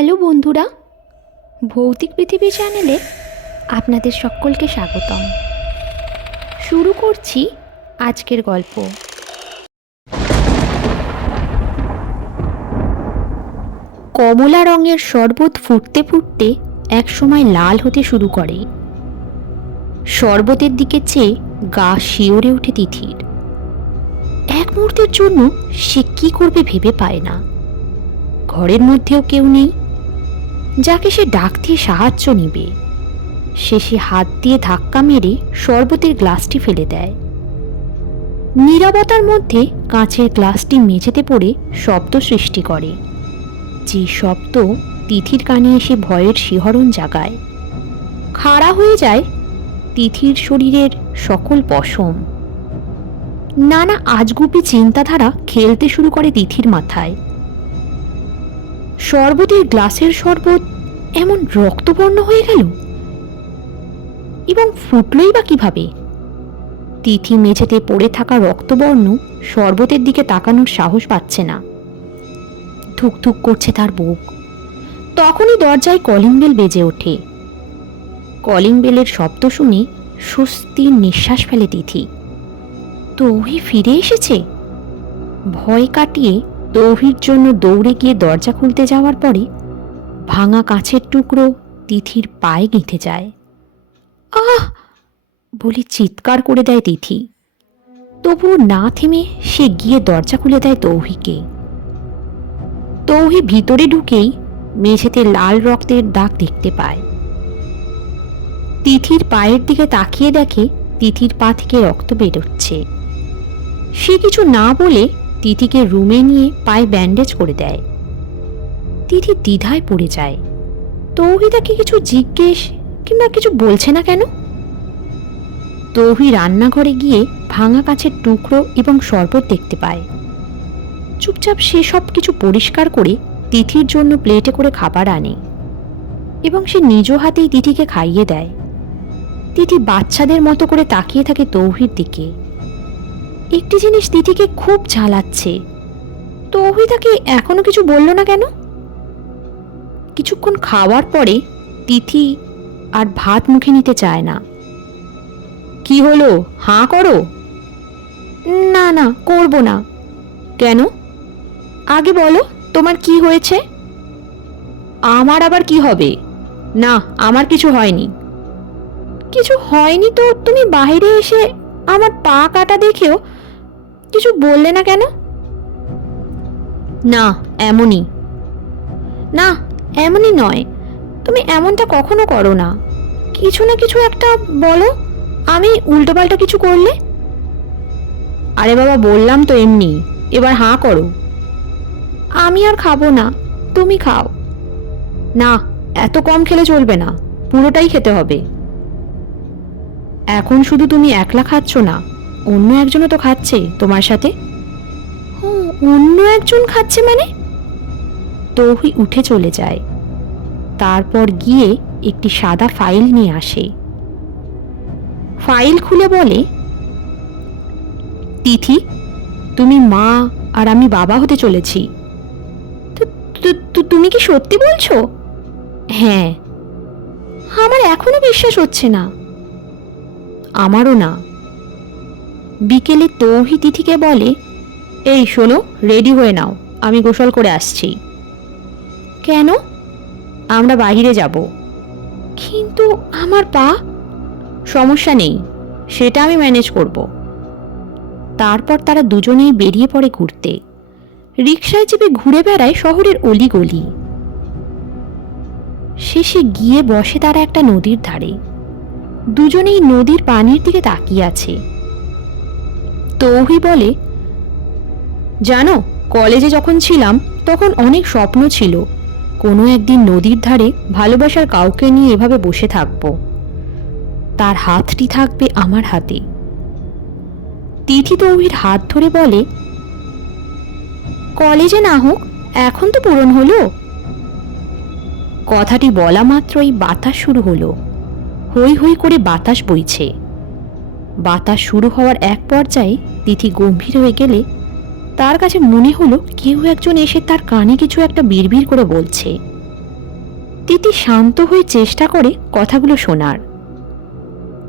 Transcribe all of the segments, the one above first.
Hello বন্ধুরা, ভৌতিক পৃথিবী চ্যানেলে আপনাদের সকলকে স্বাগতম। শুরু করছি আজকের গল্প। কমলা রঙের শরবত ফুটতে ফুটতে একসময় লাল হতে শুরু করে। শরবতের দিকে চেয়ে গা শিওরে ওঠে তিথির। এক মুহূর্তের জন্য সে কি করবে ভেবে পায় না। ঘরের মধ্যেও কেউ নেই যাকে সে ডাক দিয়ে সাহায্য নিবে। শেষে হাত দিয়ে ধাক্কা মেরে শরবতের গ্লাসটি ফেলে দেয়। নীরবতার মধ্যে কাঁচের গ্লাসটি মেঝেতে পড়ে শব্দ সৃষ্টি করে। যে শব্দ তিথির কানে এসে ভয়ের শিহরণ জাগায়। খাড়া হয়ে যায় তিথির শরীরের সকল পশম। নানা আজগুপি চিন্তাধারা খেলতে শুরু করে তিথির মাথায়। শরবতের গ্লাসের শরবত এমন রক্তবর্ণ হয়ে গেল? এবং ফুটলই বা কীভাবে? তিথি মেঝেতে পড়ে থাকা রক্তবর্ণ শরবতের দিকে তাকানোর সাহস পাচ্ছে না। ধুকধুক করছে তার বুক। তখনই দরজায় কলিং বেল বেজে ওঠে। কলিং বেলের শব্দ শুনে স্বস্তির নিঃশ্বাস ফেলে তিথি। তৌহি ফিরে এসেছে? ভয় কাটিয়ে তৌহির জন্য দৌড়ে গিয়ে দরজা খুলতে যাওয়ার পরে ভাঙা কাঁচের টুকরো তিথির পায়ে গেঁথে যায়। আহ! বলে চিৎকার করে দেয় তিথি। তবুও না থেমে সে গিয়ে দরজা খুলে দেয় তৌহিকে। তৌহি ভিতরে ঢুকেই মেঝেতে লাল রক্তের দাগ দেখতে পায়। তিথির পায়ের দিকে তাকিয়ে দেখে তিথির পা থেকে রক্ত বেরোচ্ছে। সে কিছু না বলে তিথিকে রুমে নিয়ে পায়ে ব্যান্ডেজ করে দেয়। তিথি দ্বিধায় পড়ে যায়। তৌহি তাকে কিছু জিজ্ঞেস কিংবা কিছু বলছে না কেন? তৌহি রান্নাঘরে গিয়ে ভাঙা কাছের টুকরো এবং শরবত দেখতে পায়। চুপচাপ সে সব কিছু পরিষ্কার করে তিথির জন্য প্লেটে করে খাবার আনে এবং সে নিজ হাতেই তিথিকে খাইয়ে দেয়। তিথি বাচ্চাদের মতো করে তাকিয়ে থাকে তৌহির দিকে। একটি জিনিস তিথিকে খুব ঝালাচ্ছে তৌহি তাকে এখনও কিছু বলল না কেন? কিছুক্ষণ খাওয়ার পরে তিথি আর ভাত মুখে নিতে চায় না। কি হলো? হাঁ করো? না না, করব না। কেন? আগে বলো, তোমার কি হয়েছে? আমার আবার কি হবে? না, আমার কিছু হয়নি। কিছু হয়নি তো, তুমি বাইরে এসে আমার পা কাটা দেখেও কিছু বললে না কেন? না এমনই। না এমনই নয়। তুমি এমনটা কখনো করো না। কিছু না কিছু একটা বলো। আমি উল্টোপাল্টা কিছু করলে? আরে বাবা বললাম তো এমনি। এবার হাঁ করো। আমি আর খাব না তুমি খাও। না এত কম খেলে চলবে না। পুরোটাই খেতে হবে। এখন শুধু তুমি একলা খাচ্ছ না। অন্য একজনও তো খাচ্ছে তোমার সাথে? অন্য একজন খাচ্ছে মানে? তৌহি উঠে চলে যায়। তারপর গিয়ে একটি সাদা ফাইল নিয়ে আসে। ফাইল খুলে বলে, তিথি, তুমি মা আর আমি বাবা হতে চলেছি। তুমি কি সত্যি বলছো? হ্যাঁ। আমার এখনও বিশ্বাস হচ্ছে না। আমারও না। বিকেলে তৌহি তিথিকে বলে, এই শোনো, রেডি হয়ে নাও, আমি গোসল করে আসছি। কেন? আমরা বাইরে যাব। কিন্তু আমার পা? সমস্যা নেই, সেটা আমি ম্যানেজ করব। তারপর তারা দুজনেই বেরিয়ে পড়ে ঘুরতে। রিক্সায় চেপে ঘুরে বেড়ায় শহরের অলিগলি। শেষে গিয়ে বসে তারা একটা নদীর ধারে। দুজনেই নদীর পানির দিকে তাকিয়ে আছে। তৌহি বলে, জানো, কলেজে যখন ছিলাম, তখন অনেক স্বপ্ন ছিল। কোনো একদিন নদীর ধারে ভালোবাসার কাউকে নিয়ে এভাবে বসে থাকব। তার হাতটি থাকবে আমার হাতে। তিথি তৌহির হাত ধরে বলে, কলেজে না হোক, এখন তো পূরণ হলো। কথাটি বলা মাত্রই বাতাস শুরু হলো। হই হই করে বাতাস বইছে। বাতাস শুরু হওয়ার এক পর্যায়ে তিথি গম্ভীর হয়ে গেলে তার কাছে মনে হলো কেউ একজন এসে তার কানে কিছু একটা বিড়বিড় করে বলছে। তিথি শান্ত হয়ে চেষ্টা করে কথাগুলো শোনার।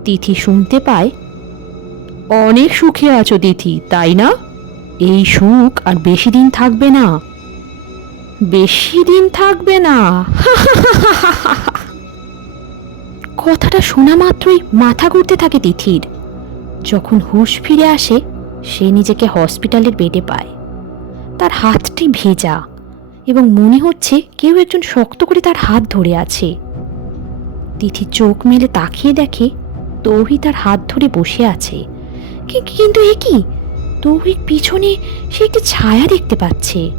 তিথি শুনতে পায়, অনেক সুখে আছো তিথি, তাই না? এই সুখ আর বেশি দিন থাকবে না। বেশি দিন থাকবে না। কথাটা শোনা মাত্রই মাথা ঘুরতে থাকে তিথির। যখন হুঁশ ফিরে আসে, সে নিজেকে হসপিটালের বেডে পায়। তার হাতটি ভেজা এবং মনে হচ্ছে কেউ একজন শক্ত করে তার হাত ধরে আছে। তিথি চোখ মেলে তাকিয়ে দেখে তৌহি তার হাত ধরে বসে আছে। কিন্তু এ কি? তৌহির পিছনে সে একটি ছায়া দেখতে পাচ্ছে।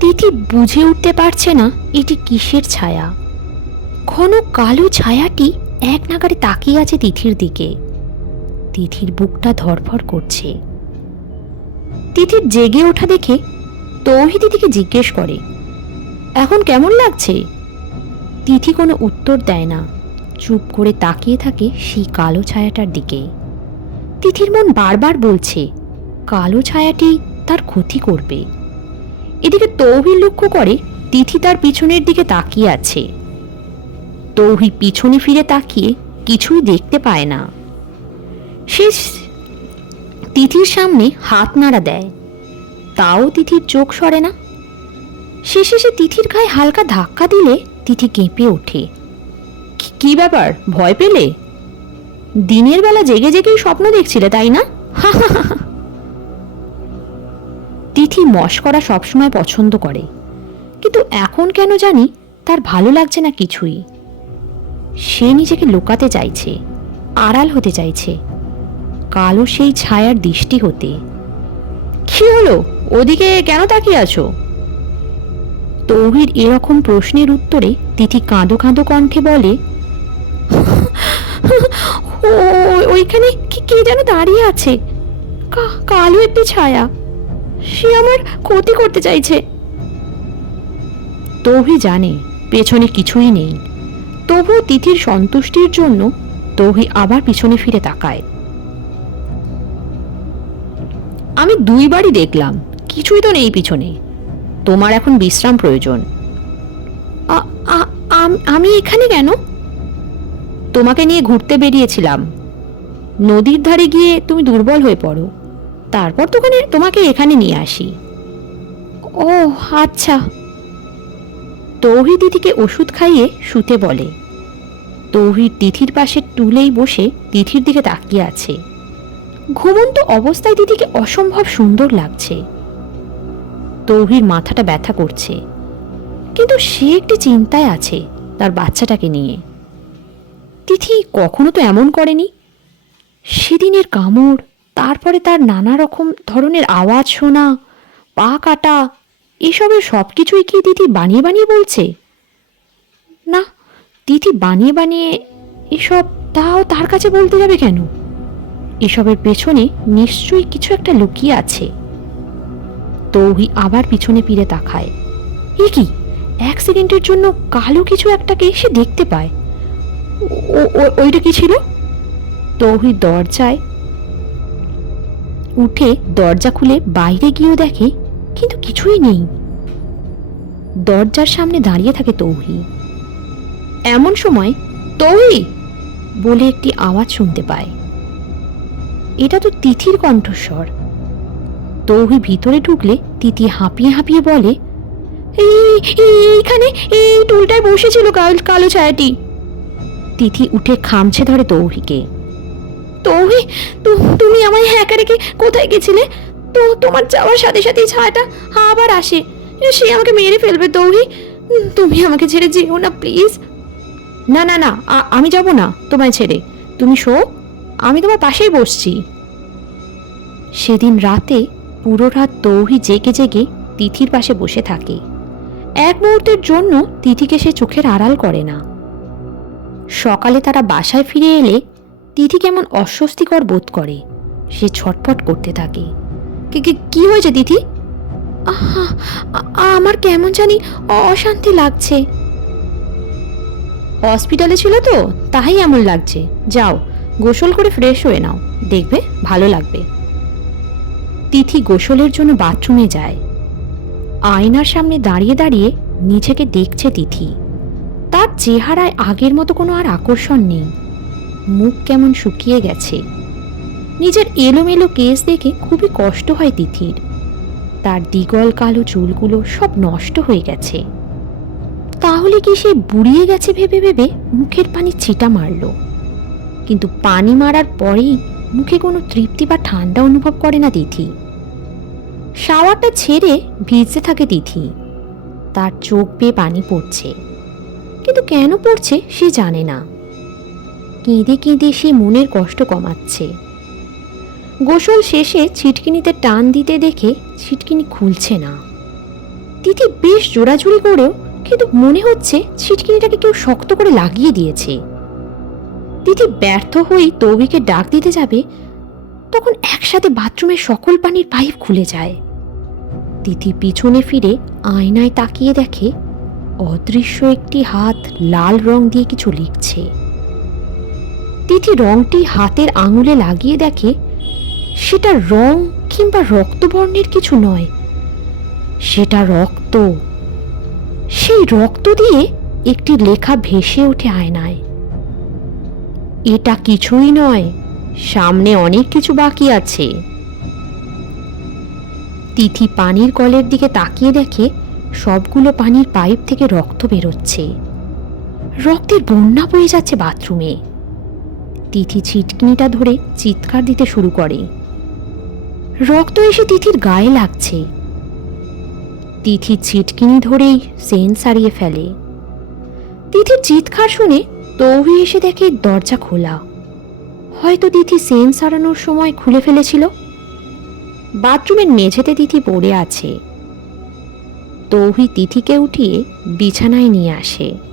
তিথি বুঝে উঠতে পারছে না এটি কিসের ছায়া। ঘন কালো ছায়াটি এক নাগারে তাকিয়ে আছে তিথির দিকে। তিথির বুকটা ধরফর করছে। তিথির জেগে ওঠা দেখে তৌহি তিথিকে জিজ্ঞেস করে, এখন কেমন লাগছে? তিথি কোনো উত্তর দেয় না। চুপ করে তাকিয়ে থাকে সেই কালো ছায়াটার দিকে। তিথির মন বারবার বলছে, কালো ছায়াটি তার ক্ষতি করবে। এদিকে তৌহি লক্ষ্য করে তিথি তার পিছনের দিকে তাকিয়ে আছে। তৌহি পিছনে ফিরে তাকিয়ে কিছুই দেখতে পায় না। সে তিথির সামনে হাত নাড়া দেয়। তাও তিথির চোখ সরে না। শেষে সে তিথির গায়ে হালকা ধাক্কা দিলে তিথি কেঁপে ওঠে। "কি- ব্যাপার? ভয় পেলে? দিনের বেলা জেগে জেগেই স্বপ্ন দেখছিলে, তাই না? তিথি মস্করা সবসময় পছন্দ করে। কিন্তু এখন কেন জানি তার ভালো লাগছে না কিছুই। সে নিজেকে লুকাতে চাইছে, আড়াল হতে চাইছে, কালো সেই ছায়ার দৃষ্টি হতে। কি হলো? ওদিকে কেন তাকিয়ে আছো? তৌহির এরকম প্রশ্নের উত্তরে তিথি কাঁদো কাঁদো কণ্ঠে বলে, "ও, ওইখানে কি যেন দাঁড়িয়ে আছে? কালো একটি ছায়া। সে আমার ক্ষতি করতে চাইছে। তৌহি জানে পেছনে কিছুই নেই। তবুও তিথির সন্তুষ্টির জন্য তৌহি আবার পিছনে ফিরে তাকায়। আমি দুইবারই দেখলাম, কিছুই তো নেই পিছনে। তোমার এখন বিশ্রাম প্রয়োজন। আমি এখানে কেন? তোমাকে নিয়ে ঘুরতে বেরিয়েছিলাম। নদীর ধারে গিয়ে তুমি দুর্বল হয়ে পড়ো। তারপর তোখানে তোমাকে এখানে নিয়ে আসি। ও আচ্ছা। তৌহি দিদিকে ওষুধ খাইয়ে শুতে বলে। তৌহির তিথির পাশে টুলেই বসে তিথির দিকে তাকিয়ে আছে। ঘুমন্ত অবস্থায় দিদিকে অসম্ভব সুন্দর লাগছে। তৌহির মাথাটা ব্যথা করছে। কিন্তু সে একটি চিন্তায় আছে তার বাচ্চাটাকে নিয়ে। তিথি কখনো তো এমন করেনি। সেদিনের কামড়, তারপরে তার নানা রকম ধরনের আওয়াজ শোনা, পা কাটা এসবের সব কিছুই কি দিদি বানিয়ে বানিয়ে বলছে? না, দিদি বানিয়ে বানিয়ে এসব তাও তার কাছে বলতে যাবে কেন? এসবের পেছনে নিশ্চয়ই কিছু একটা লুকিয়ে আছে। তৌহি আবার পিছনে ফিরে তাকায়। এ কি? এক সেকেন্ডের জন্য কালো কিছু একটাকে সে দেখতে পায়। ওইটা কি ছিল? তৌহি দরজায় উঠে দরজা খুলে বাইরে গিয়েও দেখে, কিন্তু কিছুই নেই। দরজার সামনে দাঁড়িয়ে থাকে তৌহি। এমন সময় তৌহি বলে একটি আওয়াজ শুনতে পায়। এটা তো তিথির কণ্ঠস্বর। তৌহি ভিতরে ঢুকলে তিথি হাঁপিয়ে হাঁপিয়ে বলে, "এই- এই- এইখানে এই টুলটায় বসেছিল কাল- ছায়াটি। তিথি উঠে খামছে ধরে তৌহিকে। তৌহি তুমি আমায় একা রেখে কোথায় গেছিলে? তো, তোমার যাওয়ার সাথে সাথে ছায়াটা আবার আসে। সে আমাকে মেরে ফেলবে উম, তুমি আমাকে ছেড়ে যেও না প্লিজ। না না না আমি যাব না তোমায় ছেড়ে। তুমি শো আমি তোমার পাশেই বসছি। সেদিন রাতে পুরো রাত তৌহি জেগে জেগে তিথির পাশে বসে থাকে। এক মুহূর্তের জন্য তিথিকে সে চোখের আড়াল করে না। সকালে তারা বাসায় ফিরে এলে তিথি কেমন অস্বস্তিকর বোধ করে। সে ছটফট করতে থাকে। কি হয়েছে তিথি? আমার কেমন জানি অশান্তি লাগছে। হসপিটালে ছিল তো তাই এমন লাগছে। যাও, গোসল করে ফ্রেশ হয়ে নাও। দেখবে, ভালো লাগবে। তিথি গোসলের জন্য বাথরুমে যায়। আয়নার সামনে দাঁড়িয়ে দাঁড়িয়ে নিজেকে দেখছে তিথি। তার চেহারায় আগের মতো কোনো আর আকর্ষণ নেই। মুখ কেমন শুকিয়ে গেছে। নিজের এলোমেলো কেস দেখে খুবই কষ্ট হয় তিথির। তার দ্বিগল কালো চুলগুলো সব নষ্ট হয়ে গেছে। তাহলে কি সে বুড়িয়ে গেছে ভেবে ভেবে মুখের পানি ছিটা মারল? কিন্তু পানি মারার পরেই মুখে কোনো তৃপ্তি বা ঠান্ডা অনুভব করে না তিথি শাওয়ারটা ছেড়ে ভিজতে থাকে তিথি তার চোখ বেয়ে পানি পড়ছে। কিন্তু কেন পড়ছে সে জানে না। কেঁদে কেঁদে সে মনের কষ্ট কমাচ্ছে। গোসল শেষে ছিটকিনিতে টান দিতে দেখে ছিটকিনি খুলছে না। তিথি বেশ জোড়াজুড়ি করেও কিন্তু মনে হচ্ছে ছিটকিনিটাকে কেউ শক্ত করে লাগিয়ে দিয়েছে। তিথি ব্যর্থ হয়েই তৌবিকে ডাক দিতে যাবে, তখন একসাথে বাথরুমের সকল পানির পাইপ খুলে যায়। তিথি পিছনে ফিরে আয়নায় তাকিয়ে দেখে অদৃশ্য একটি হাত লাল রং দিয়ে কিছু লিখছে। তিথি রংটি হাতের আঙুলে লাগিয়ে দেখে সেটা রং কিংবা রক্তবর্ণের কিছু নয়। সেটা রক্ত। সেই রক্ত দিয়ে একটি লেখা ভেসে ওঠে আয়নায়। এটা কিছুই নয়, সামনে অনেক কিছু বাকি আছে। তিথি পানির কলের দিকে তাকিয়ে দেখে সবগুলো পানির পাইপ থেকে রক্ত বেরোচ্ছে। রক্তের বন্যা বয়ে যাচ্ছে বাথরুমে। তিথি ছিটকিনিটা ধরে চিৎকার দিতে শুরু করে। রক্ত এসে তিথির গায়ে লাগছে। তিথি ছিটকিনি ধরেই সেন সারিয়ে ফেলে। তিথির চিৎকার শুনে তৌহি এসে দেখে দরজা খোলা। হয়তো তিথি সেন সারানোর সময় খুলে ফেলেছিল। বাথরুমের মেঝেতে তিথি পড়ে আছে। তৌহি তিথিকে উঠিয়ে বিছানায় নিয়ে আসে।